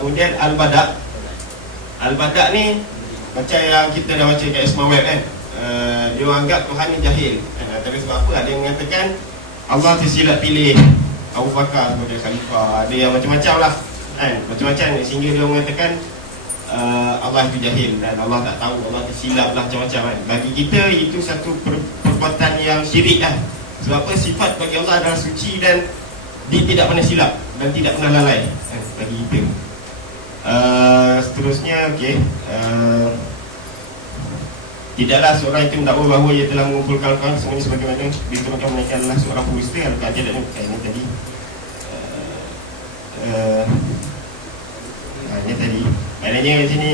Kemudian Al-Badak ni macam yang kita dah baca kat Ismail kan, dia orang anggap Tuhan ni jahil. Tapi sebab apa? Ada yang mengatakan Allah tersilap pilih Abu Bakar sebagai khalifah, ada yang macam-macam lah kan, macam-macam sehingga dia mengatakan Allah itu jahil dan Allah tak tahu, Allah tersilap lah macam-macam kan. Bagi kita itu satu perbuatan yang syirik kan. Sebab apa? Sifat bagi Allah adalah suci dan dia tidak pernah silap dan tidak pernah lalai kan, bagi kita. Seterusnya tidaklah seorang itu mendakwa bahawa ia telah mengumpulkan kawan semuanya sebagaimana diterangkan mereka adalah seorang pembusta. Adakah dia ini tadi ini tadi maknanya di sini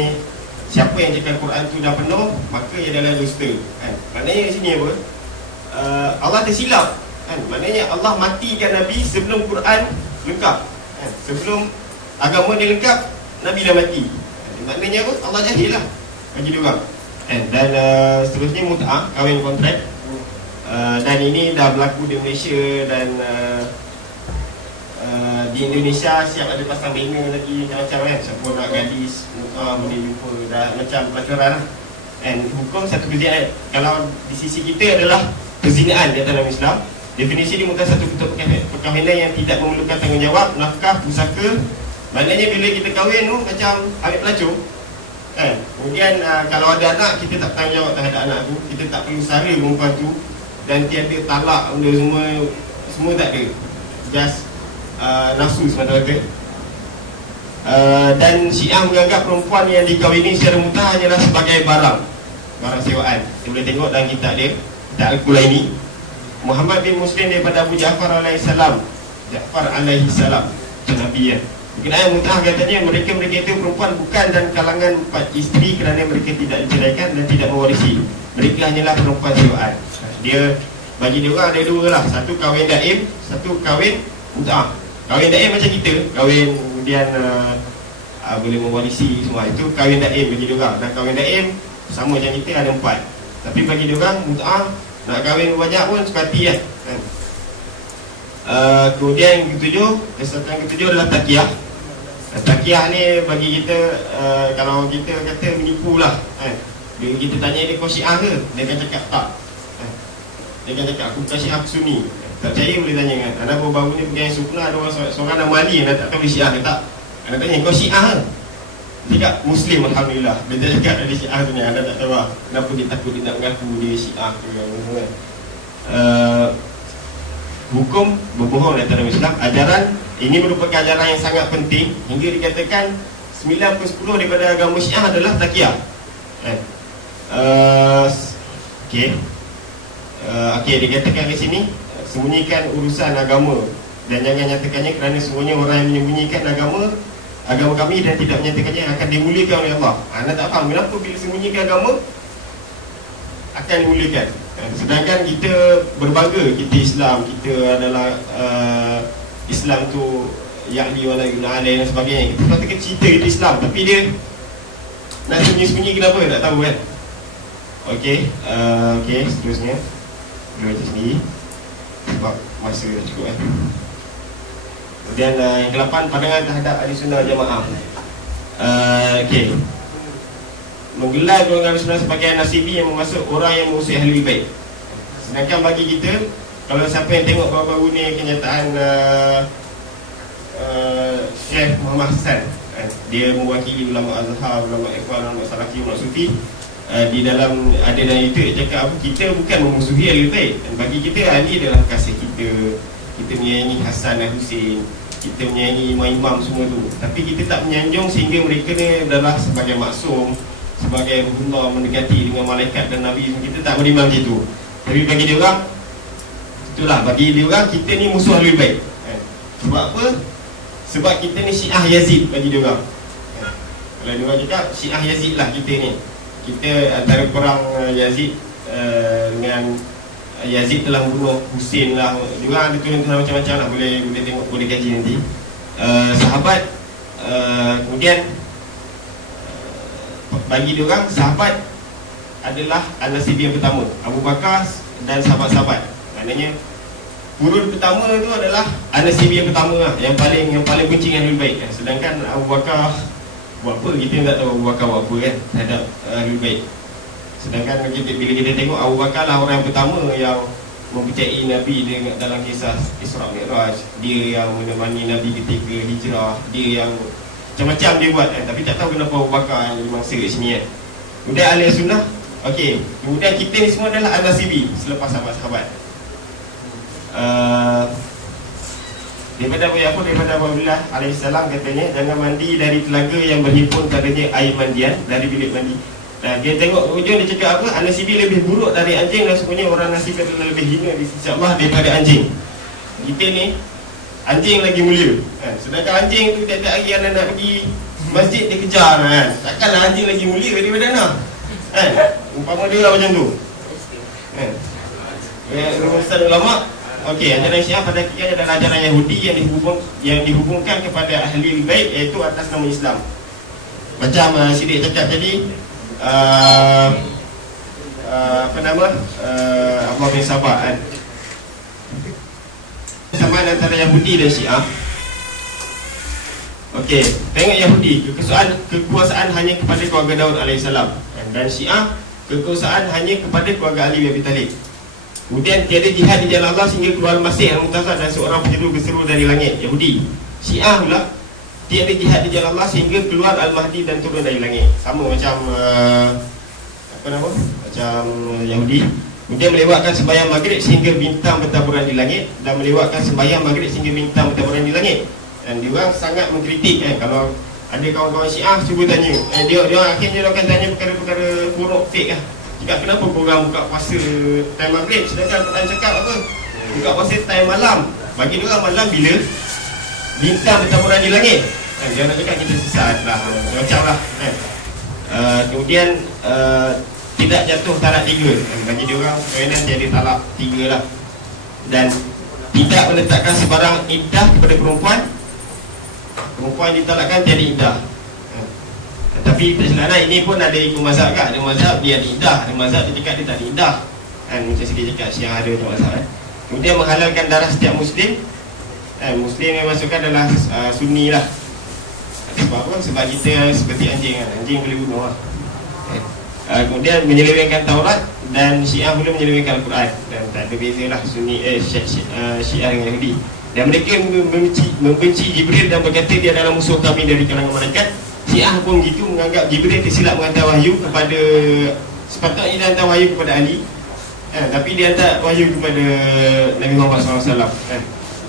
siapa yang cakap Quran tu dah penuh maka ia adalah dusta kan. Maknanya di sini apa? Allah tersilap kan. Maknanya Allah matikan Nabi sebelum Quran lengkap kan. Sebelum agama dia lengkap, Nabi dah mati. Maknanya apa? Allah jahil lah bagi dia orang. Dan seterusnya mut'ah, kahwin kontrak. Dan ini dah berlaku di Malaysia dan di Indonesia siap ada pasang bina lagi macam-macam kan. Siapa nak gadis mut'ah boleh jumpa, dah macam pelacuran lah. Hukum satu perzinaan kalau di sisi kita adalah perzinaan di dalam Islam. Definisi dia merupakan satu bentuk perkahwinan yang tidak memerlukan tanggungjawab, nafkah, pusaka. Maknanya bila kita kahwin tu macam ambil pelacur kan. Kemudian kalau ada anak, kita tak tanggungjawab terhadap anak tu, kita tak perlu sara perempuan tu, dan tiada talak benda semua tak ada, just nafsu semata-mata. Dan Syiah menganggap perempuan yang dikahwini secara mutah hanyalah sebagai barang sewaan. Kita boleh tengok dalam kitab dia, kitab Al-Qulaini. Muhammad bin Muslim daripada Abu Ja'far alaihissalam, Nabi ya. Berkenaan mut'ah katanya mereka itu perempuan bukan dan kalangan 4 isteri kerana mereka tidak diceraikan dan tidak mewarisi. Mereka hanyalah perempuan sewaan. Dia bagi dia orang ada dua lah, satu kahwin daim, satu kahwin mut'ah. Kahwin daim macam kita, kahwin kemudian boleh mewarisi semua, itu kahwin daim bagi dia orang. Dan kahwin daim sama macam kita ada 4. Tapi bagi dia orang mut'ah nak kahwin banyak pun sepati kan. Kemudian kesatuan ketujuh adalah takiyah. Takiyah ni bagi kita kalau kita kata menipu lah kan. Bila kita tanya dia kau Syiah ke, dia akan cakap tak kan. Dia akan cakap aku bukan Syiah, aku Sunni. Tak percaya boleh tanya kan. Anda baru-baru ni pergi yang Sukna, ada seorang nama Ali yang tak tahu dia Syiah ke tak. Anda tanya kau Syiah ke, dia cakap Muslim Alhamdulillah. Dia cakap ada Syiah tu ni, anda tak tahu lah kenapa dia takut dia nak mengaku dia Syiah ke kan. Hukum berbohong dalam Islam. Ajaran ini merupakan ajaran yang sangat penting hingga dikatakan 9/10 daripada agama Syiah adalah takiyah. Dikatakan di sini sembunyikan urusan agama dan jangan nyatakannya kerana semuanya orang yang menyembunyikan agama kami dan tidak menyatakannya akan dimuliakan oleh Allah. Anda tak faham kenapa bila sembunyikan agama akan dimuliakan. Sedangkan kita berbangga kita Islam, kita adalah Islam tu ya'li wa la yu'ala dan sebagainya. Kita katakan cerita kita Islam, tapi dia nak sembunyi-sembunyi kenapa tak tahu kan. Okey, seterusnya kita baca sendiri sebab masa dah cukup kan. Kemudian yang ke-8, pandangan terhadap ahli sunnah jamaah. Menggelar golongan Ahlussunnah sebagai nasibi yang bermaksud orang yang mengusik Ahlul Bait. Sedangkan bagi kita, kalau siapa yang tengok baru-baru ni kenyataan Syekh Muhammad Hassan, dia mewakili ulama Azhar, ulama Ikhwan, ulama Salafi, ulama Sufi. Di dalam ada dalam itu dia cakap apa, kita bukan memusuhi Ahlul Bait. Dan bagi kita Ali adalah kasih kita. Kita menyayangi Hasan dan Husin, kita menyayangi imam-imam semua tu. Tapi kita tak menyanjung sehingga mereka ni adalah sebagai maksum, sebagai Allah mendekati dengan malaikat dan Nabi. Kita tak beriman macam tu. Tapi bagi dia orang, itulah bagi dia orang kita ni musuh Ahlul Bait. Sebab apa? Sebab kita ni Syiah Yazid bagi dia orang. Kalau dia orang cakap Syiah Yazid lah kita ni. Kita antara perang Yazid dengan Yazid telah bunuh Husin lah. Dia orang ada tulisan macam-macam lah, boleh tengok, boleh kaji nanti. Sahabat kemudian bagi dia orang sahabat adalah An-Nasibi yang pertama, Abu Bakar dan sahabat-sahabat. Maknanya Kurun pertama tu adalah An-Nasibi yang pertama lah, yang paling benci dengan Ahlul Bait kan. Sedangkan Abu Bakar buat apa, kita tak tahu Abu Bakar buat apa kan terhadap Ahlul Bait. Sedangkan bila kita tengok Abu Bakar lah orang yang pertama yang mempercayai Nabi dengan dalam kisah Isra Mi'raj. Dia yang menemani Nabi ketika hijrah, dia yang macam-macam dia buat kan. Tapi tak tahu kenapa Abu Bakar yang dimangsa kat sini kan. Kemudian Ahli Sunnah, okey. Kemudian kita ni semua adalah An-Nasibi selepas sahabat-sahabat. Daripada Abu Abdullah alaihissalam katanya, jangan mandi dari telaga yang berhimpun padanya air mandian, dari bilik mandi. Nah, dia tengok ujung dia cakap apa? An-Nasibi lebih buruk dari anjing, dan sebenarnya orang Nasibi adalah lebih hina di sisi Allah daripada anjing. Kita ni anjing lagi mulia kan? Sedangkan anjing tu tiap-tiap hari anak nak pergi masjid dia kejar kan? Takkanlah anjing lagi mulia daripada anak kan? Umpama dia lah macam tu kan? Rumusan ulama. Okey, ajaran Syiah pada hakikatnya adalah ajaran Yahudi yang dihubungkan kepada Ahli Bait, iaitu atas nama Islam. Macam Siddiq cakap tadi, Abdullah bin Sabah kan, sama antara Yahudi dan Syiah. Okey, tengok Yahudi, kekuasaan hanya kepada keluarga Daud alaihissalam, dan Syiah kekuasaan hanya kepada keluarga Ali bin Abi Talib. Kemudian tiada jihad di jalan Allah sehingga keluar Masih Al-Muntazar dan seorang penyeru berseru dari langit. Yahudi. Syiah pula, tiada jihad di jalan Allah sehingga keluar Al-Mahdi dan turun dari langit. Sama macam macam Yahudi. Kemudian melewatkan sembahyang maghrib sehingga bintang bertaburan di langit, dan melewatkan sembahyang maghrib sehingga bintang bertaburan di langit. Dan diorang sangat mengkritik kan. Kalau ada kawan-kawan Syiah cuba tanya, dia akhirnya akan tanya perkara-perkara buruk fake lah. Cakap, kenapa korang buka puasa time maghrib, sedangkan Quran cakap apa? Buka puasa time malam. Bagi diorang malam bila bintang bertaburan di langit. Dia nak cakap kita sesat lah, macam lah kan. Kemudian tidak jatuh talak 3. Bagi diorang perkahwinan tiada talak 3 lah. Dan tidak meletakkan sebarang iddah kepada perempuan. Perempuan ditalakkan tiada iddah. Tapi tak silap lah, ini pun ada ikut mazhab kan. Ada mazhab dia ada iddah, ada mazhab dia cakap dia tak ada iddah kan. Macam sikit cakap Syiah ada macam mazhab kan. Kemudian menghalalkan darah setiap Muslim. Muslim yang masukkan adalah Sunni lah. Sebab apa? Sebab kita seperti anjing kan. Anjing boleh bunuh lah. Kemudian menyelewengkan Taurat, dan Syiah pula menyelewengkan Al-Quran. Dan tak ada beza lah Sunni, Syiah dengan Yahudi. Dan mereka membenci Jibril dan berkata dia adalah musuh kami dari kalangan malaikat. Syiah pun begitu, menganggap Jibril tersilap menghantar wahyu kepada, sepatutnya dia hantar wahyu kepada Ali tapi dia hantar wahyu kepada Nabi Muhammad SAW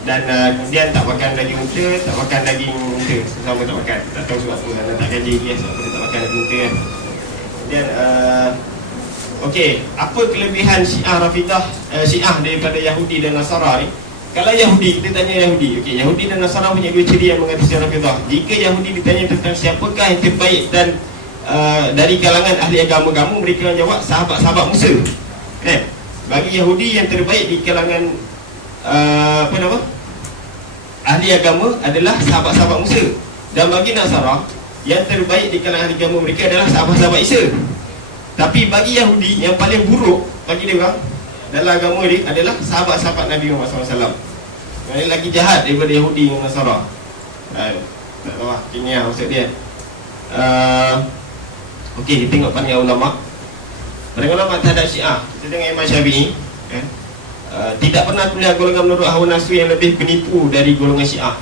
dan kemudian tak makan daging unta, tak makan daging unta, sama tak makan, tak tahu sebab apa, anda tak gaji dia sebab apa dia tak makan daging unta kan. Kemudian okey, apa kelebihan Syiah Rafidah, Syiah daripada Yahudi dan Nasara ni? Kalau Yahudi, kita tanya Yahudi, okey, Yahudi dan Nasara punya dua ciri yang mengatasi Rafidah. Jika Yahudi ditanya tentang siapakah yang terbaik dan dari kalangan ahli agama kamu, mereka akan jawab sahabat-sahabat Musa. Bagi Yahudi yang terbaik di kalangan ahli agama adalah sahabat-sahabat Musa. Dan bagi Nasara, yang terbaik di kalangan ahli agama mereka adalah sahabat-sahabat Isa. Tapi bagi Yahudi, yang paling buruk bagi dia orang dalam agama dia adalah sahabat-sahabat Nabi Muhammad SAW. Yang lagi jahat daripada Yahudi dan Nasara. Tak tahu lah, ini lah maksud dia. Okey, kita tengok pandangan ulama'. Pandangan ulama' terhadap Syiah. Kita tengok Imam Syafi'i tidak pernah melihat golongan menurut hawa nafsu yang lebih penipu dari golongan Syiah.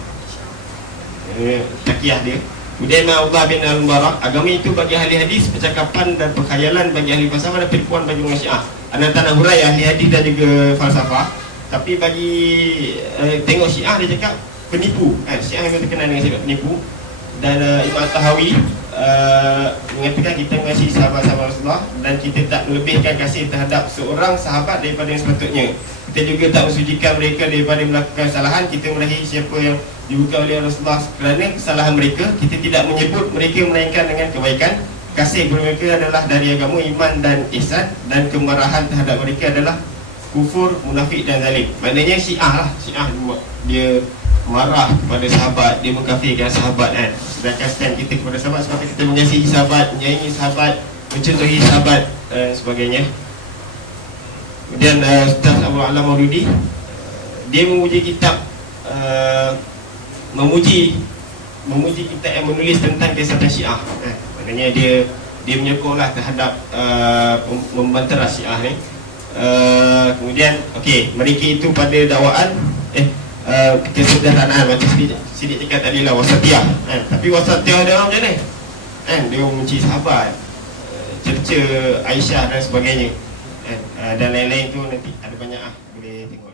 Takiyah dia. Kemudian Imam Abdullah bin Al-Mubarak, agama itu bagi ahli hadis percakapan dan perkhayalan, bagi ahli falsafah dan penipuan bagi golongan Syiah. Anda tak nak hurai ahli hadis dan juga falsafah, tapi bagi tengok Syiah dia cakap penipu. Syiah memang terkenal dengan sifat penipu. Dan Imam Tahawi mengatakan kita mengasihi sahabat-sahabat Rasulullah dan kita tak melebihkan kasih terhadap seorang sahabat daripada yang sepatutnya. Kita juga tak mensucikan mereka daripada melakukan kesalahan. Kita meraih siapa yang dibuka oleh Rasulullah kerana kesalahan mereka. Kita tidak menyebut mereka melainkan dengan kebaikan. Kasih kepada mereka adalah dari agama, iman dan ihsan, dan kemarahan terhadap mereka adalah kufur, munafik dan zalim. Maknanya Syiah lah. Syiah dia marah kepada sahabat, dia mengkafirkan sahabat kan. Sedangkan stand kita kepada sahabat sebab kita mengasihi sahabat, menyayangi sahabat, mencontohi sahabat dan sebagainya. Kemudian Ustaz Abu Alam Mauludi dia memuji kitab memuji kitab yang menulis tentang kesihatan Syiah. Maknanya dia menyokonglah terhadap membantara Syiah ni. Kemudian okey, mereka itu pada dakwaan kesederhanaan macam Siddiq cakap tadi lah, wasatiyah. Tapi wasatiyah dia orang macam mana? Dia membenci sahabat, cerca Aisyah dan sebagainya, dan lain-lain tu nanti ada banyak boleh tengok.